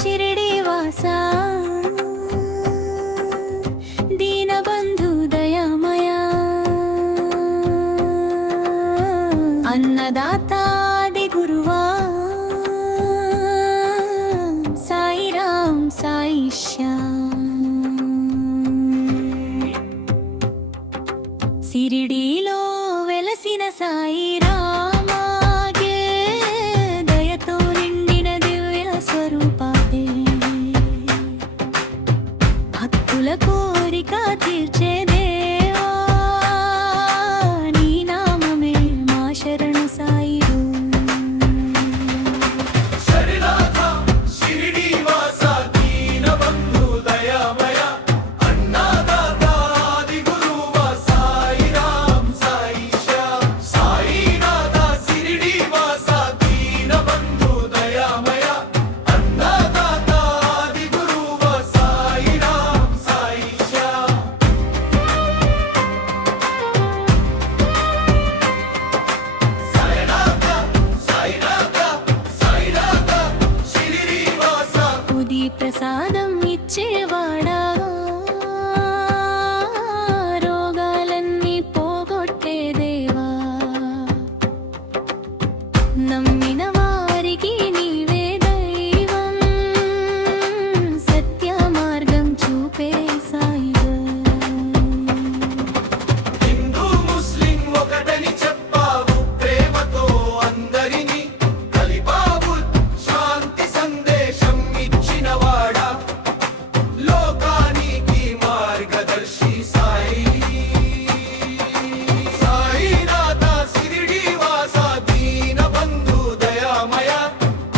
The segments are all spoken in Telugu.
शिरडी वासा दीनबंधु दयामया अन्नदाता आदि गुरुवा साई राम साई श्याम शिरडीलो वेलसिन साई रामागे दयतो निंडिन दिव्य स्वरूपाते भक्तुल कोरिक तीर्चे देवा नी नाममे मा शरण साई ప్రసాదం ఇచ్చేవాడా రోగాలన్నీ పోగొట్టే దేవా నమ్మిన వారికి నీవే దైవం సత్య మార్గం చూపే సాయిగా హిందూ ముస్లిం ఒకటని చెప్పావు ప్రేమతో అందరినీ కలిపావు శాంతి సందేశం ఇచ్చినవాడా లోకానికి మార్గదర్శి సాయి సాయినాథ షిరిడి వాస దీనబంధు దయామయ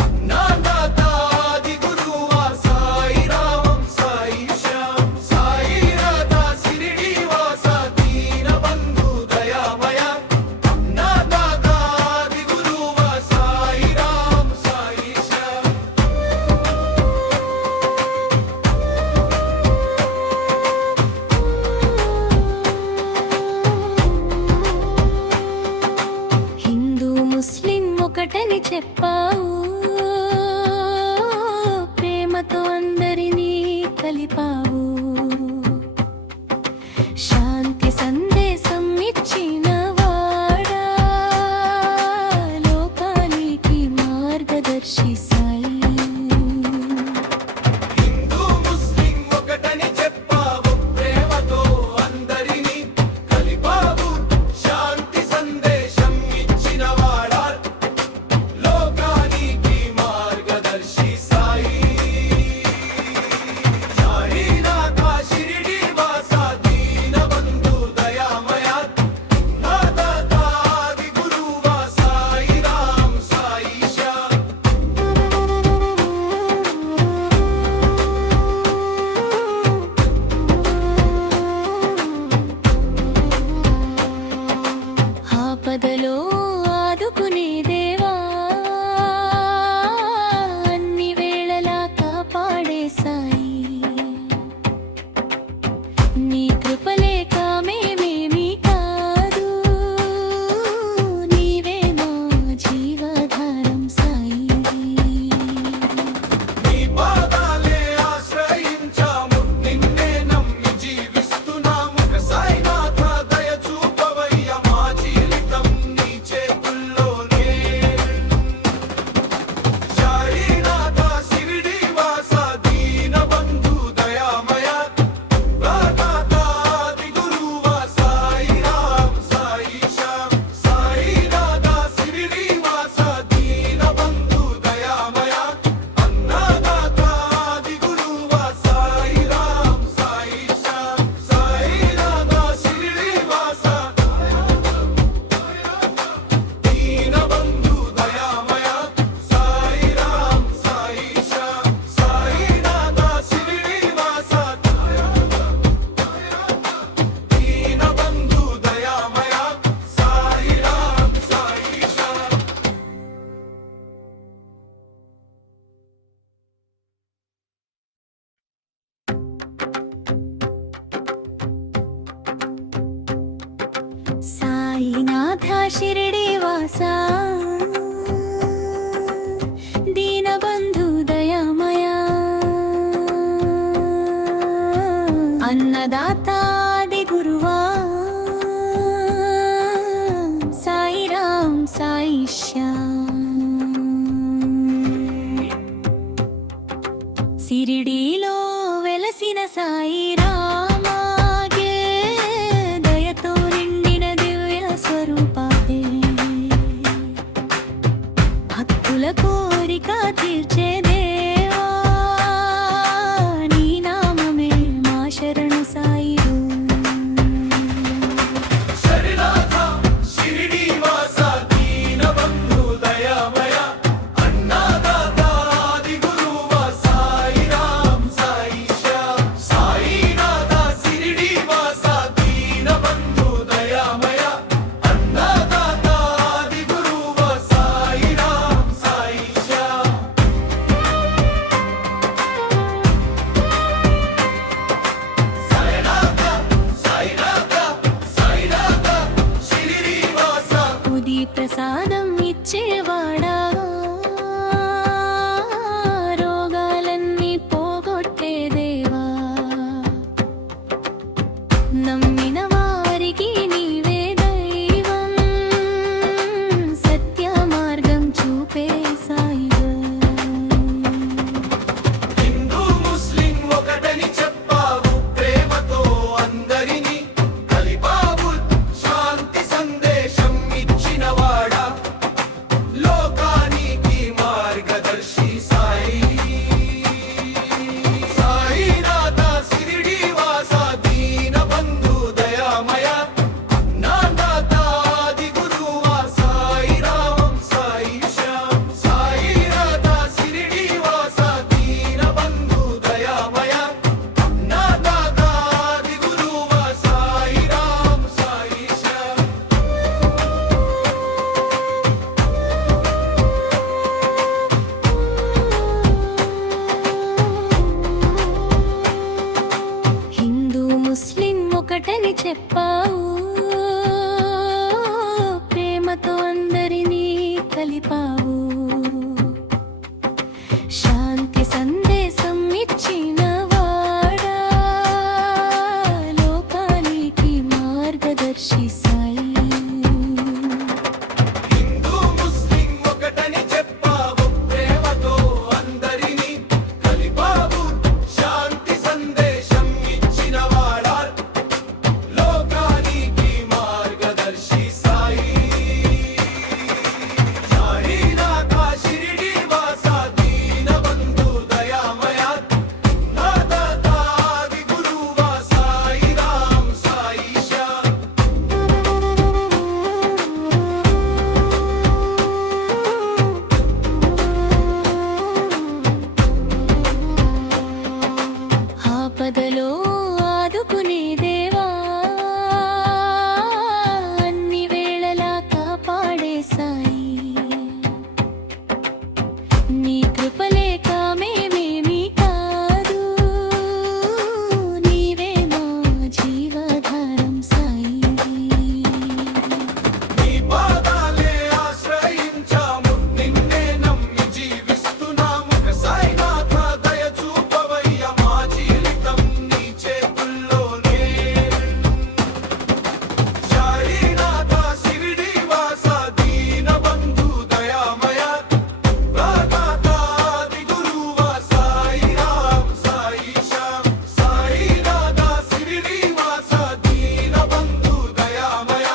అన్నదాత ఆది గురువా సాయి రామం సాయి శ్యామ్ సాయినాథ షిరిడి వాస దీనబంధు దయామయ అన్నదాత ఆది గురువా సాయి రామ్ సాయి శ్యామ్ హిందూ ముస్లిం ఒకటని చెప్పావు ప్రేమతో అందరినీ కలిపావు శాంతి సందేశం ఇచ్చిన వాడా లోకానికి మార్గదర్శి సాయి హిందూ ముస్లిం ఒకటని చెప్పావు ప్రేమతో అందరినీ కలిపావు శాంతి సందేశం ఇచ్చినవాడా లోకానికి మార్గదర్శి సాయి సాయినాథ షిరిడి వాస దీనబంధు దయామయ నాథాత ఆది గురువా సాయి రామ్ సాయి శ్యామ్ ఆపదలో ఆదుకునే దేవా అన్ని వేళలా కాపాడే సాయి నీ కృపలేక మేమేమీ కాదు నీవే మా జీవధారం సాయి నీ పాదాలే ఆశ్రయించాము నిన్నే నమ్మి జీవిస్తున్నాము సాయినాథ దయ చూపవయ్య మా జీవితం నీ చేతుల్లోనే సాయినాథ షిరిడి వాస దీనబంధు దయామయ నాథాత ఆది గురువా సాయి రామ్ సాయి శ్యామ్ సాయినాథ షిరిడి వాస దీనబంధు దయామయ అన్నదాత ఆది గురువా సాయి రామ్ సాయి శ్యామ్ సాయినాథ షిరిడి వాస దీనబంధు దయామయ సాయి రామ్ సాయి శ్యామ్ సాయినాథ షిరిడి వాస దీనబంధు దయామయ సాయి రామ్ సాయి శ్యామ్ సాయినాథ షిరిడి వాసా ప్రసాదం ఇచ్చేవాడా రోగాలన్నీ పోగొట్టే దేవా నమ్మిన వారికి నీవే దైవం సత్య మార్గం చూపే సాయిగా హిందూ ముస్లిం ఒకటని చెప్పావు ప్రేమతో అందరినీ కలిపావు శాంతి సందేశం ఇచ్చినవాడా లోకానికి మార్గదర్శి సాయి సాయినాథ శిరిడి వాస దీన బంధు దయామయ అన్నానాథ ఆది గురువా సాయి రాం సాయి శ్యామ్ సాయినాథ శిరిడి వాస దీన బంధు దయామయ అన్నానాథ ఆది గురువా సాయి రాం సాయి శ్యామ్ హిందూ ముస్లిం ఒకటని చెప్పావు ప్రేమతో అందరినీ కలిపావు శాంతి సందేశం ఇచ్చిన వాడా లోకానికి మార్గదర్శి సాయి హిందూ ముస్లిం ఒకటని చెప్పావు ప్రేమతో అందరినీ కలిపావు శాంతి సందేశం ఇచ్చినవాడా లోకానికి మార్గదర్శి సాయి సాయినాథ శిరిడి వాస దీన బంధు దయామయ నాథ ఆది గురువా సాయి రాం సాయి శ్యామ్ ఆపదలో ఆదుకునే దేవా అన్ని వేళలా కాపాడే సాయి నీ కృపలేక మేమేమీ కాదు నీవే మా జీవధారం సాయి నీ పాదాలే ఆశ్రయించాము నిన్నే నమ్మి జీవిస్తున్నాము సాయినాథ దయ చూపవయ్య మా జీవితం నీ చేతుల్లోనే సాయినాథ శిరిడి వాస దీన బంధు దయామయ నాథ ఆది గురువా సాయి రాం సాయి శ్యామ్ సాయినాథ శిరిడి వాస దీన బంధు దయామయ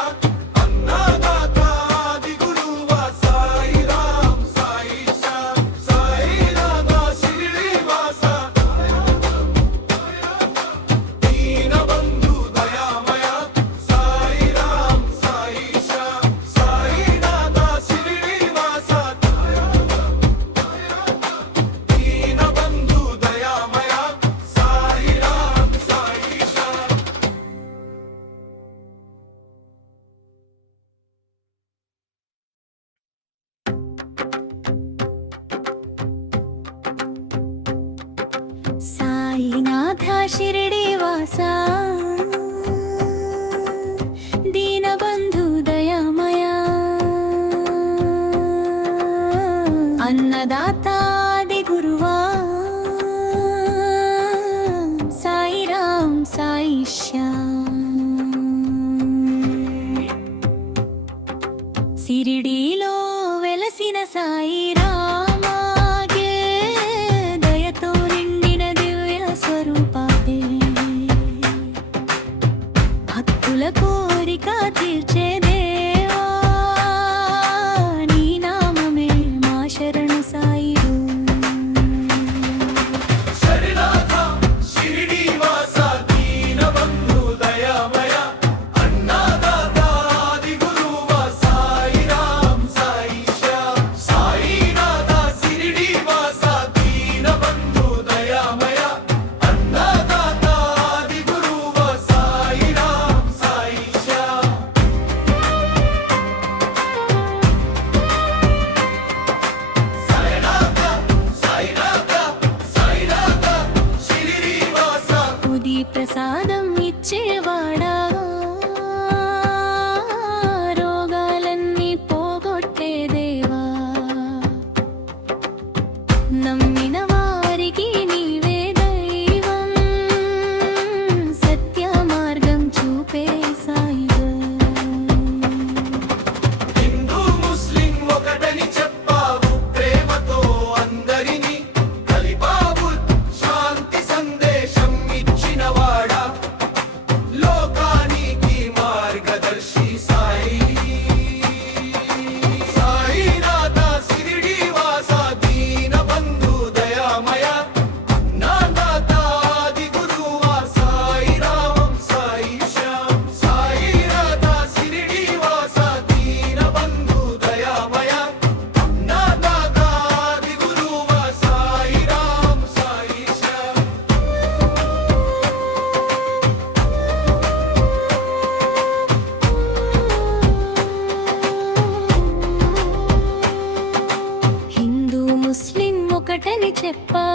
అన్నానాథ ఆది గురువా సాయి రాం సాయి శ్యామ్ సాయినాథ శిరిడి వాస దీన బంధు దయామయ సాయి రాం సాయి శ్యామ్ సాయినాథ శిరిడి వాస దీన బంధు దయామయ సాయి రాం సాయి శ్యామ్ సాయినాథ శిరిడి వాసా దీనబంధు దయామయ అన్నదాతాది గురువా సాయి రాం సాయి శ్యామ్ సిరిడిలో వెలసిన సాయి రామాగే దయతో నిండిన దివ్య స్వరూపాదే భక్తుల కోరిక తీర్చే దేవా నీ నామమే మా శరణు సాయి శరణాథ శిరిడి వాస దీన బంధు దయామయ అన్నాదాత ఆది గురువా సాయి రాం సాయి శ్యామ్ సాయి చెప్పా